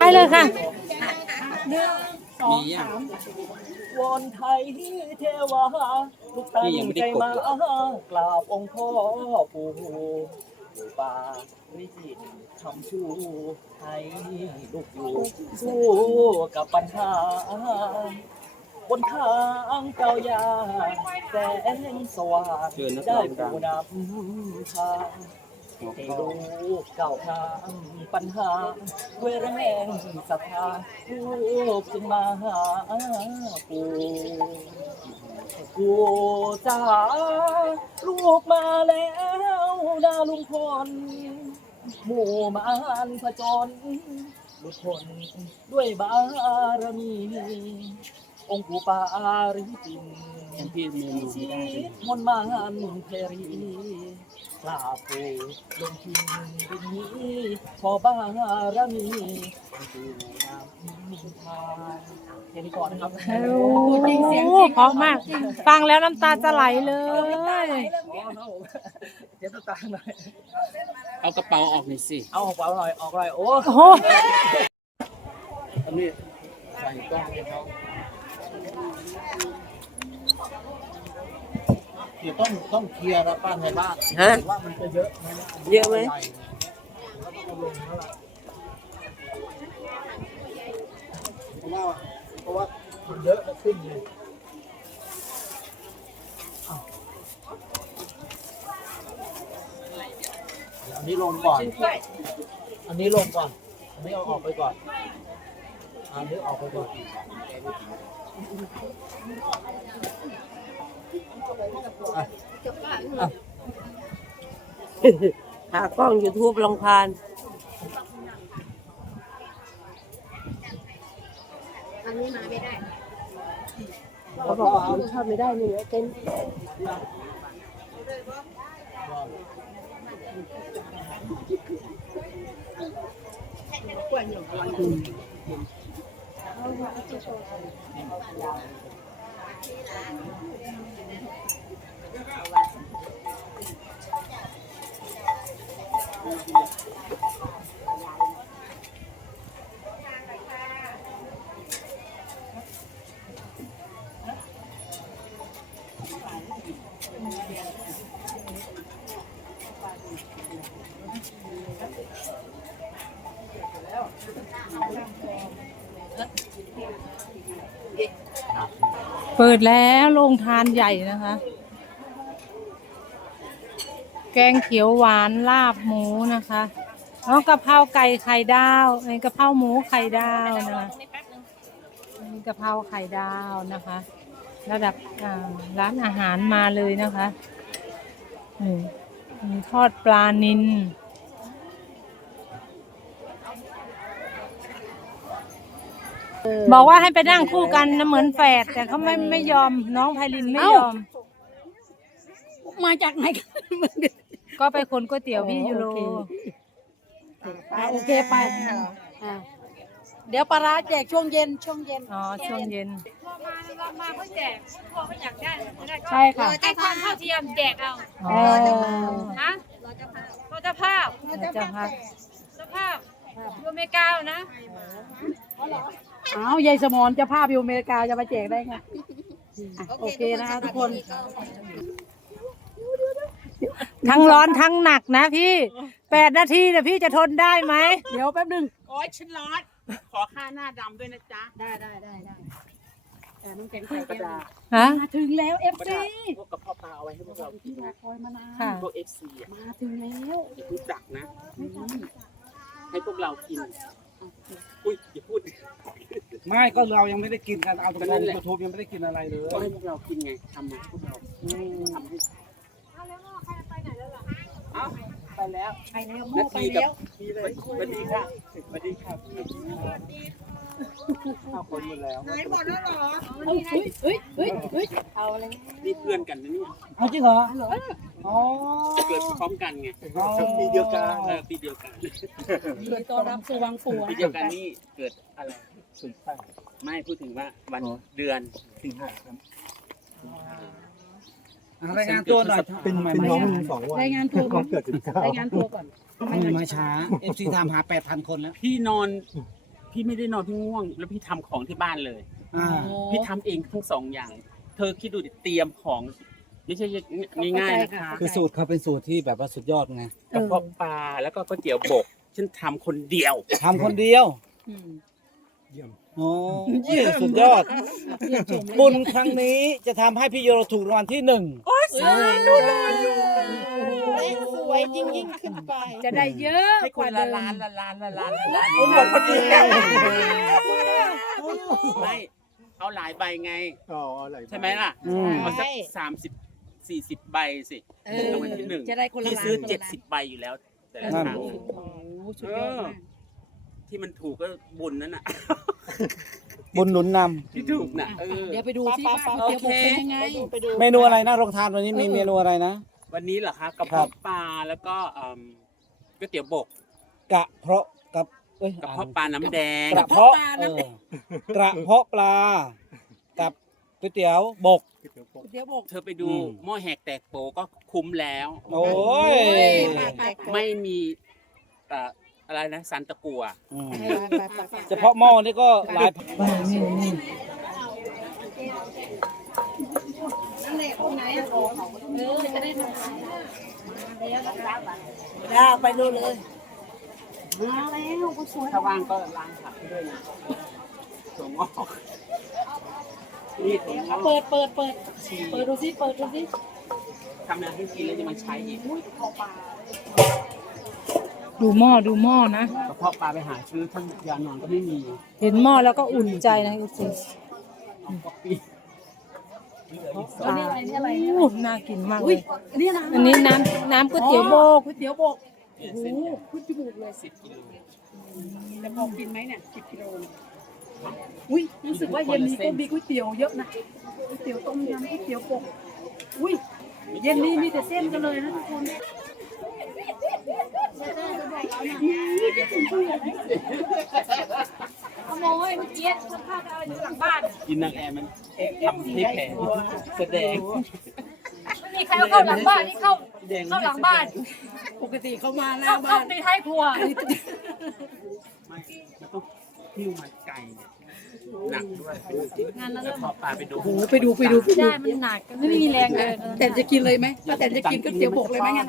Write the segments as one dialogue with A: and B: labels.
A: เลยค่ะ
B: วอนไทยเทวาลูกตั้งใจมากราบองค์พ่อปู่ป่าวิจิตรคำชูให้ลูกอยู่สู้กับปัญหาบนทางเก่ายาแสงสว่างได้ผู้นำทางให้ลูกเก่าทางปัญหาด้วยแรงศรัทธาลูกจึงมาหาปู่จ๋าลูกมาแล้วนาลุงพลหมู่มารผจญหลุดพ้นด้วยบารมี องค์ปู่ปาริจินชีมนต์มานเทรีกราบปู่ลงพินดินนี้ขอบารมีปู่นำทางแค่นี้ก่อนนะครับ
A: โอ้เพราะมาก ฟังแล้วน้ำตาจะไหลเลย
B: เดี๋ยวตาหน่อย
C: เอากระเป๋าออกหน่อยสิ
B: เอาเปล่าหน่อยออกหน่อยโอ้
A: โห
C: อันนี้ใส่กล้องให้เขา
D: เดี๋ยวต้องเคลียร์นะป้าในบ้าน
B: ฮะ
D: ว่ามันจะเยอะไหม
B: เยอะไหม
D: เพราะว่ามันเยอะแล้วขึ้นเลยอันนี้ลงก่อน อันนี้ลงก่อน อันนี้เอาออกไปก่อน อันนี้ออกไปก่อน
E: หากล้อง YouTube ลงพาน
F: อันนี้มาไม่ได้
E: เขาบอกว่ามันเข้าไม่ได้นี่เต้น
A: เปิดแล้วโรงทานใหญ่นะคะ แกงเขียวหวานลาบหมูนะคะอ๋อกะเพราไก่ไข่ดาวไอ้กะเพราหมูไข่ดาวนะคะนี่กะเพราไข่ดาวนะคะ ระดับร้านอาหารมาเลยนะคะมีทอดปลานิลบอกว่าให้ไปนั่งคู่กันนะเหมือนแฝดแต่เขาไม่ยอมน้องไพลินไม่ยอม
F: มาจากไหนกัน
A: ก็ไปคนก๋วยเตี๋ยวพี่ยูโร
F: โอเคไปเดี๋ยวปลาร้าแจกช่วงเย็น
A: อ๋อช่วงเย็น
G: มาเขาแจกพวกเขาอยากได้
F: ใช่ค่ะ
G: ให้ความเท่าเทียมแจกเอา
A: อ๋อ
G: ฮะเราจะภาพ
A: จะพัก
G: เจ้าภาพอยู่อเมริกานะ
F: อ้าวยายสมรเจะภาพอยู่อเมริกาจะมาแจกได้ไงโอเคนะคะทุกคน
A: ทั้งร้อนทั้งหนักนะพี่8 นาทีเนี่ยพี่จะทนได้ไหม
F: เดี๋ยวแป๊บหนึง
E: โอ๊ยฉันร้อน ขอค่าหน้าดำด้วยนะจ๊ะ
F: ได้แต่น้ำแข็งใส่แก้ว
A: ฮะ
F: มาถึงแล้ว FC
C: พวกกระเพาะปลาเอาไว้ให้พวกเรา
F: ที่รอคอยมานาน
A: ค่ะ
C: พวก FC อ่ะ
F: มาถึงแล้ว
C: อย่าเพิ่งดักนะ ให้พวกเรากิน อุ้ยอย่าพูด
D: ไม่ก็เรายังไม่ได้กินกัน เอาตรงๆยูทูบยังไม่ได้กินอะไรเลย
C: ก็ให้พวกเรากินไงทำมาให้พวกเราทำให้
E: ไปแล้ว
F: ไปแล้ว
C: นา
F: ไป
C: ทีกั
F: แล้
C: บ
F: ว
C: สวัสดีค่ะสวัสดีค่ะพี่
D: ข้าวคนหมดแล้ว
F: เฮ้ยเอาอะไร
C: นี่เพื่อนกันนะเนี่ย
D: เอาจริงเหรอ อ๋อ
C: เกิดพร้อมกันไง
D: ปีเดียวกัน
C: ปีเดียวกัน
F: ยินดีต้อนรับสู่วังปู่
C: ปีเดียวกันนี่เกิดอะไร
D: สุดแปด
C: ไม่พูดถึงว่าวันเดือน
D: สิงหาครับรายงานตัวหน่อยเป็นน้องสองวัน
F: รายงานตัวก่อน
D: เกิด19
F: รายงานตัวก่อน
D: ไม่มาช้า FC ถามหา 8,000 คนแล้ว
C: พี่นอนพี่ไม่ได้นอนพี่ง่วง แล้วพี่ทำของที่บ้านเลย พี่ทำเองทั้งสองอย่าง เธอคิดดูดิเตรียมของไม่ใช่ง่ายๆนะคะ
D: คือสูตรเขาเป็นสูตรที่แบบว่าสุดยอดไง
C: กระเพาะปลาแล้วก็ก๋วยเตี๋ยวบกฉันทำคนเดียว
D: ทำคนเดียวโอ้สุดยอด บุญครั้งนี้จะทำให้พี่โยโรถูกรางวัลที่หนึ่ง
E: สวยยิ่งขึ้นไป
A: จะได้เยอะ
C: ให้
A: ก
C: คน
A: ว่า
C: ละ
A: เดิ
C: ล้าน
A: ม
C: ละล้านละล้านละล้านหมดคนเดียวไม่เอาหลายใบไงใช่ไหมล่ะ เอาสัก30-40 ใบสิรางวัลที่หนึ่ง
F: จะได้คนละ
C: พี่
F: ล้าน
C: ซื้อ
F: คนละล้าน
C: 70 ใบอยู่แล้ว แต่ละ
D: นั่น
C: ครั้ง
F: โอ้โหสุดยอดมาก
C: ที่มันถูกก็บุญนั่นน่ะ
D: บุญหนุนน
C: ที่ถูกน่ะ
F: เดี๋ยวไปดูซิว่าก๋วยเตี๋ยวบกเป็นยังไง
D: ำเมนูอะไรนะโรงทานวันนี้มีเมนูอะไรนะ
C: วันนี้เหรอคะกระ
D: ครั
C: เพาะ
D: บ
C: ปลาแล้วก็ก๋วยเตี๋ยวบก
D: กระเพาะกับเอ้ย
C: กระเพาะปลาน้ำแดง
D: กระเพาะกระเพาะปลากับก๋วยเตี๋ยวบก
F: ก๋วยเตี๋ยวบก
C: เธอไปดู
D: อืม
C: หม้อแหกแตกโปก็คุ้มแล้ว
D: โอ้ย
C: ไม่มีอะไรนะสันตะกัว
D: อืมเฉพาะหม้อนี่ก็หลายพัน
A: นี่
F: ไปดูเลย
C: ถ้าว่างก็ล้างผักให้ด้วยนะถั่วงอกนี่ถั่วงอก
F: เปิดดูซิเปิดดูซิ
C: ทำงานให้กินแล้วจะมาใช้อีก
A: ดูหม้อนะ
C: กระเพาะปลาไปหาซื้อทั้งยานอนก็ไม่มี
A: เห็นหม้อแล้วก็อุ่นใจนะคุณสิ
C: เอาก๊อปปี้
A: น่ากินมากเล
F: อุ้ย
A: ย
F: อันนี้นะ
A: อันนี้น้ำก๋วยเตี๋ยวโบก
F: ก๋วยเตี๋ยวบก
C: เนี่ย
F: โอ้
C: เส้น
F: โห
C: ใหญ่
F: ขึ้นจมูกเลย
C: 10 กิโล
F: จะพอกินไหมเนี่ย10 กิโลอุ้ยรู้สึกว่าเย็นนี้ก็มีก๋วยเตี๋ยวเยอะนะก๋วยเตี๋ยวต้มยำก๋วยเตี๋ยวบกอุ้ยเย็นนี้มีแต่เส้นกันเลยนะทุกคน
G: ขโมยเมื่อกี้สภาพอะไรอยู่หลังบ้าน
C: กินนางแอร์มันทำให้แผลแสดง
G: ไม่มีใครเอาเข้าหลังบ้านนี่เข้าหลังบ้าน
F: ปกติเขามาหน้า
G: เข้า
F: บ้าน
G: ในท้ายครัว
C: ไม่มันต้องหิ้วมันไก่เนี่ยหนักด้วย
G: งานนั้น
C: กระเพาะปลาไปดู
F: โอ้โหไปดู
G: ได้มันหนักไม่มีแรงเลย
F: แต่จะกินเลยไหมป้าแต่จะกินก๋วยเตี๋ยวบกเลยไหมงั้น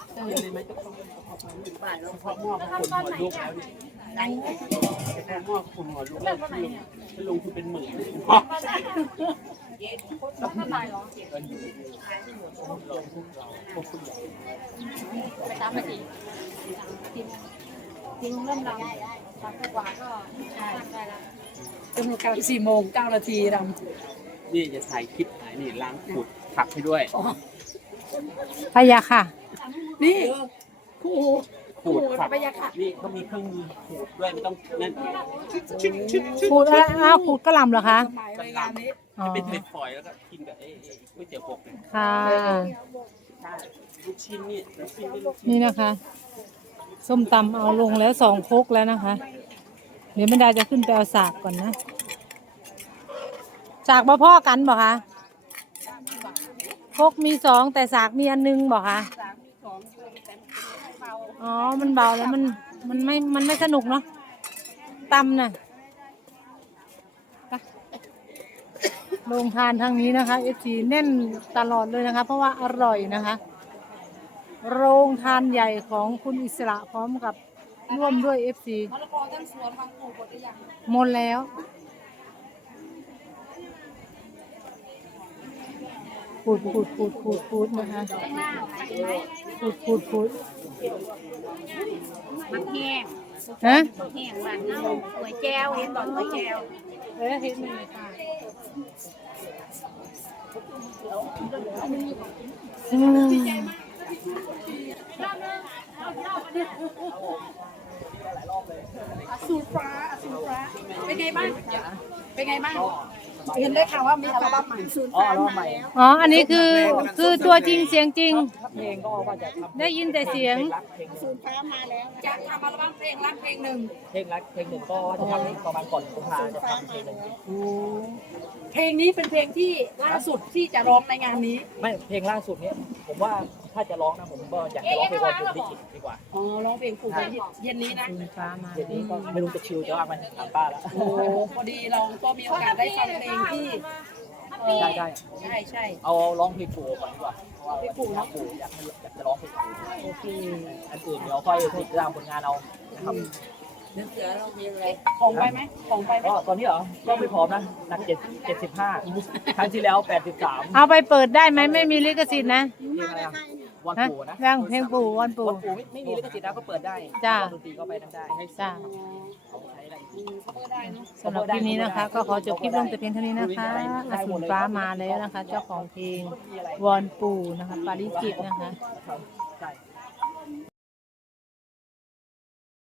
C: เฉพาะหม้อคนหัวลูกแล้วเนี่ยเฉพาะหม้อคนหัวลูกแล้วจะลงทุนเป็นหมื่น
G: ทำไมหรอไปตามมาสิกินเริ่มดัง3 กว่าก็ได้แล้ว
F: จำนวนการ4 โมง 9 นาทีด
C: นี่จะถ่ายคลิปถ่ายนี่ล้างขูดผักให้ด้วย
A: พยาค่ะ
F: ำนี่คู่หู
C: ขูดผัก
F: ไปยาค่ะ
C: นี่เขามีเครื่องมือขูดด้วยไม่ต้องนั่น
A: ขูดอ้าวขูดกระหล่ำเหรอคะ
F: หมายรายงานนี้
A: อ๋อ
C: เป็นฝอยแล้วก็กินกับก๋วยเตี๋ยวบกเนี่ย
A: ค่ะ
C: ใช่ลูกชิ้นนี่ลูกชิ้นนี่ลูกชิ้น
A: นี่นะคะ ส้มตำเอาลงแล้ว2 ครกแล้วนะคะ เดี๋ยวแม่ดาจะขึ้นไปเอาสากก่อนนะ สากบ่พ่อกันบ่คะครกมี2แต่สากมีอันนึงบ่คะอ๋อ มันเบาแล้วมันไม่สนุกเนาะตำน่ะไปโรงทานทางนี้นะคะFCแน่นตลอดเลยนะคะ เพราะว่าอร่อยนะคะ โรงทานใหญ่ของคุณอิสระพร้อมกับร่วมด้วย FC
F: มะละกอทั้งสวนบางปลูกหมดหรือยัง
A: หมดแล้วพูดนะคะพูด
G: มันแห้ง
A: ฮะ
G: แห้งหวานเน่าสวยแจ้วเห็นบอกสวยแจ้ว
A: เห็นเลยค่ะอืม
F: สูตรฟ้าเป็นไงบ้างเป็นไงบ้างเห็นได้ข่าวว่ามีอัลบั้มใหม่
B: อ๋อร้องใหม่
A: อ๋อ อันนี้คือตัวจริงเสียงจริง
B: ถ้าเพลงก็ว่าจะทำ
A: ได้ยินแต่เสียง
F: จะทำอัลบั้มเพลงรักเพลงหนึ่ง
B: เพลงรักเพลงหนึ่งก็ว่าจะทำประมาณก่อนกุมภาจะทำเพลงหนึ่ง
F: เพลงนี้เป็นเพลงที่ล่าสุดที่จะร้องในงานนี้
B: ไม่เพลงล่าสุดเนี้ยผมว่าถ้าจะร้องนะผมก็อยากจะร้องเพลงวันจุดลิขิตดีกว่า
F: อ๋อร้องเพลงปลูกเย็นนี้นะ
A: คุณฟ้ามา
B: เดี๋ยวนี้ก็ไม่รู้จะชิลจะว่ามันถามป้าแล้ว
F: โอ้พอดีเราก็มีโอกาสได้ฟังเพลงที่
B: ได้ได้
F: ใช่
B: เอาร้องเพลงปู่ก่อนดีกว่าเพราะว่าเพลงปู่นะปู่อยากจะร้องเพลงปู่
F: โอเค
B: อันอื่นเดี๋ยวค่อยติดตามผลงานเอานะครับ
F: ของไปไหมของไปไหม
B: ก็ตอนนี้เหรอก็ไม่พร้อมนะหนัก75ครั้งที่แล้ว83
A: เอาไปเปิดได้ไหมไม่มีลิขสิทธิ์นะ
B: เพลงอะไรอ่ะวัน
A: ฮะ
B: ปู่นะ
A: เรื่องเพลงปู่วันปู่
B: วันปู่ไม่มีลิขสิทธิ์นะก็เปิดได้
A: จ้า
B: ดนตรีก็ไปนั่นได้
A: จ้า
B: เอาใช้อะไร
F: เขาก็ได้เนาะ
A: สำหรับคลิปนี้นะคะ ก็ขอจบคลิปลงแต่เพียงเท่านี้นะคะอสูรฟ้ามาแล้วนะคะ เจ้าของเพลงวอนปู่นะคะปาริจิตนะคะ
B: ครับ